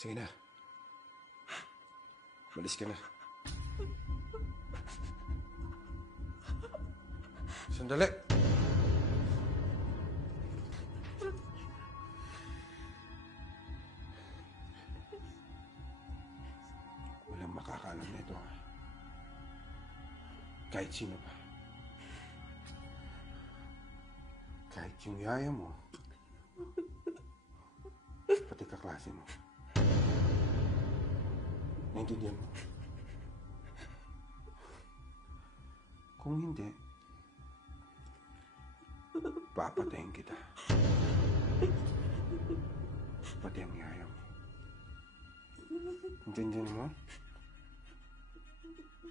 Sige na. Malis ka na. Sandali. Walang makakaalam nito. Kahit sino pa. Kahit yung yaya mo. Pati kaklase mo. Naintindihan mo? Kung hindi, papatayin kita. Pati ang yaya mo. Intindihan mo?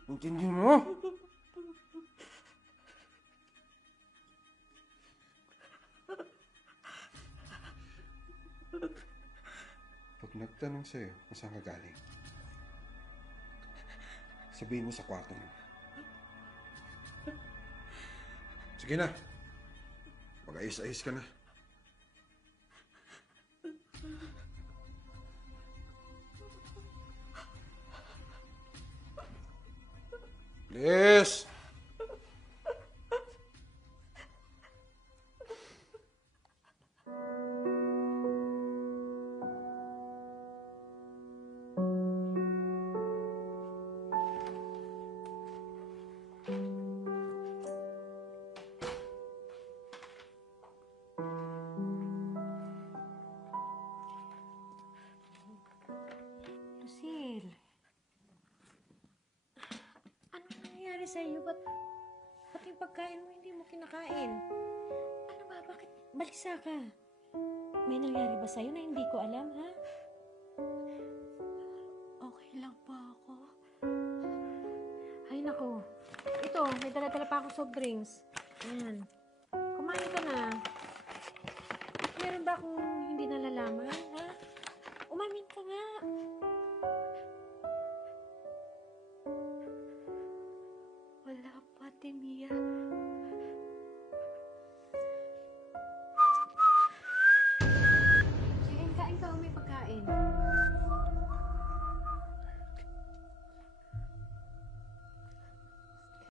Intindihan mo? Pag nagtanong sa'yo kung saan ka galing, sabihin mo sa kwarto mo. Sige na. Mag-ayos-ayos ka na. Liz! Sa'yo, ba't yung pagkain mo hindi mo kinakain? Ano ba? Bakit balisa ka? May nangyari ba sa'yo na hindi ko alam, ha? Okay lang po ako. Ay, nako. Ito, may dala-dala pa akong soft drinks. Ayan. Kumain ka na. Meron ba akong hindi nalalaman, ha? Umamin ka nga. Wala pa, Ate Mia.